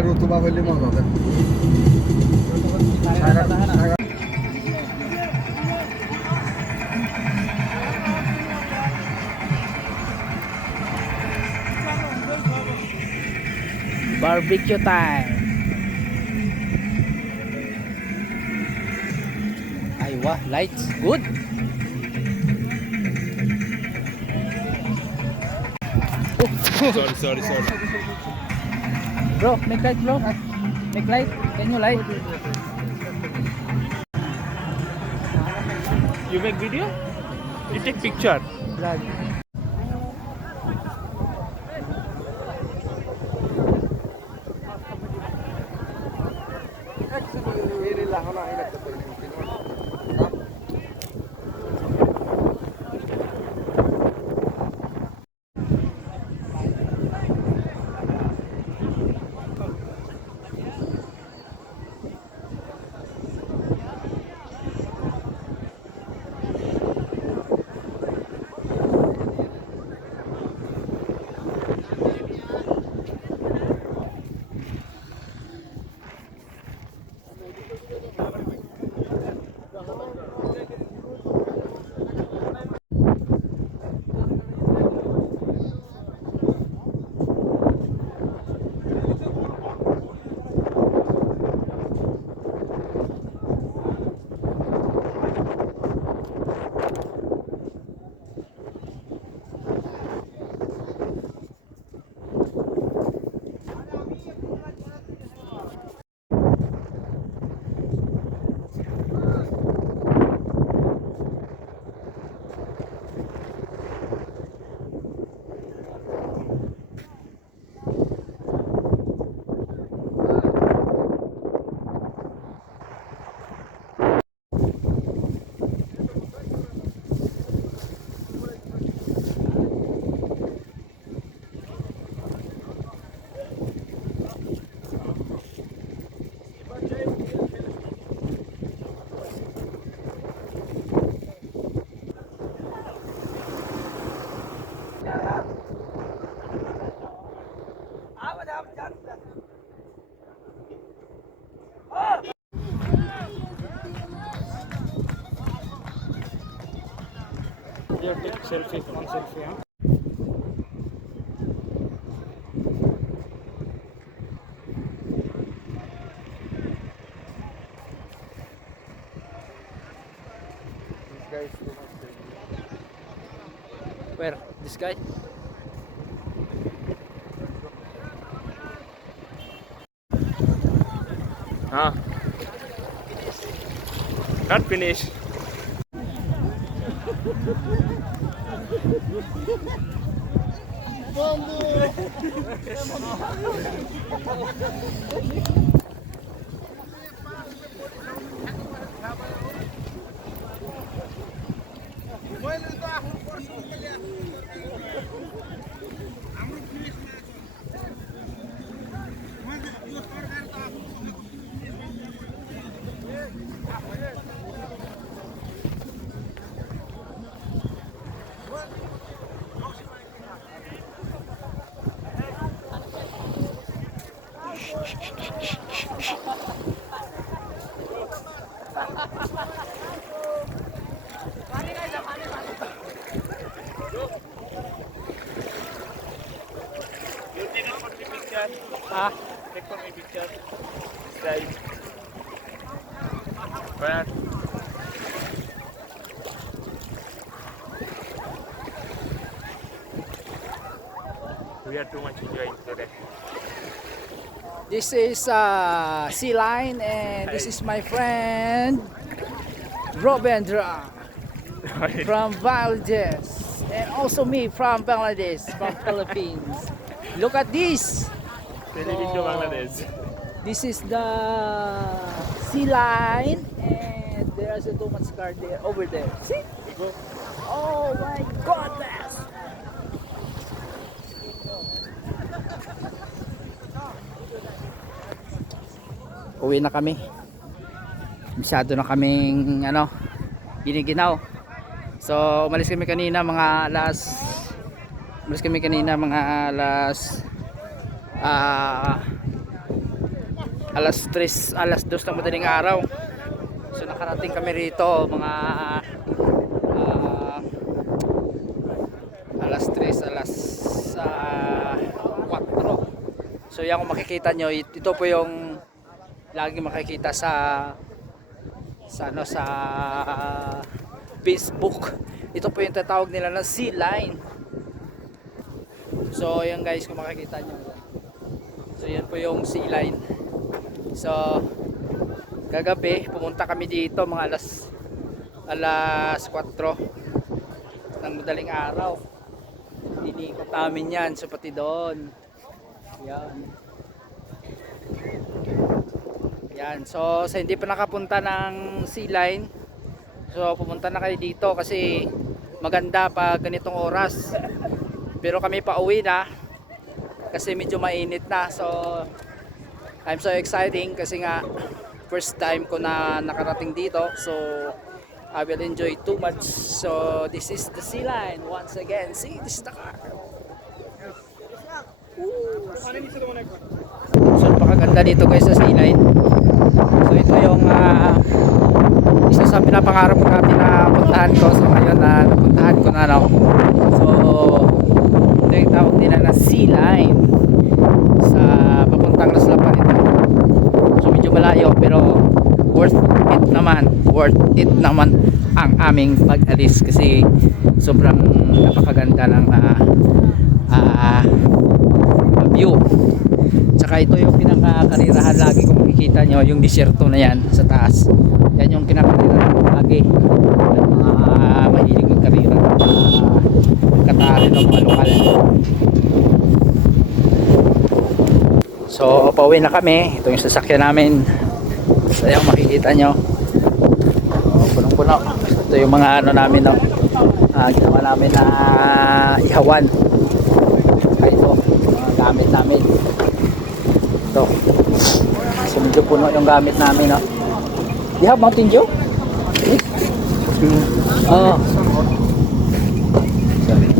ऋतुमा खोल्ली मजा आउँछ Barbecue time. Ay wah, lights good. Sorry. Bro, make light bro. Make light. Can you light? You make video? You take picture. Vlog. You take selfie, one selfie, huh? Where? This guy? Huh? Not finished. Ah, Take for me picture. Right. Where? We are too much enjoying today. this is Sea Line and this is my friend Robendra from Bangladesh and also me from Bangladesh, from Philippines. Look at this. Television to Bangladesh. This is the Sea Line and there's a too much car there over there. See? We go. Oh my goodness. Uwi na kami. Masyado na kaming giniginaw. So umalis kami kanina mga alas 10 alas 3, alas 2 ng madaling araw. So nakarating kami rito mga alas 3, alas 4. So yan kung makikita nyo, ito po yung lagi makikita sa Facebook. Ito po yung tatawag nila na sea line. So yan guys, kung makikita nyo, so yan po yung sea line. So kagabi pumunta kami dito mga alas 4 ng madaling araw. Inikot namin yan, so pati doon. Yan. So sa hindi pa nakapunta ng sea line, so pumunta na kayo dito kasi maganda pag ganitong oras. Pero kami pa uwi na kasi medyo mainit na. So I'm so exciting kasi nga first time ko na nakarating dito. So I will enjoy too much. So this is the sea line once again. See, this is the car. So napakaganda dito guys sa sea line. So ito yung isa sa pinapangarap ko natin na puntahan ko. So ngayon na napuntahan ko na, no? So ito yung tawag nila na sea line sa papuntang Las Lapan ito. So medyo malayo pero worth it naman ang aming pag-alis kasi sobrang napakaganda ng view. Tsaka ito yung pinakakarirahan lagi kung makikita nyo, yung disyerto na yan sa taas. Yan yung pinakakarirahan lagi ng mga mahilig magkarira, katari ng mga lokal. So pauwi na kami. Ito yung sasakyan namin. So yung makikita nyo, punong-puno. Ito yung mga ano namin, no? Ginawa namin na ihawan. Ito mga gamit namin. Ito, so medyo puno yung gamit namin, no? You have Mountain Dew? Oh, sorry.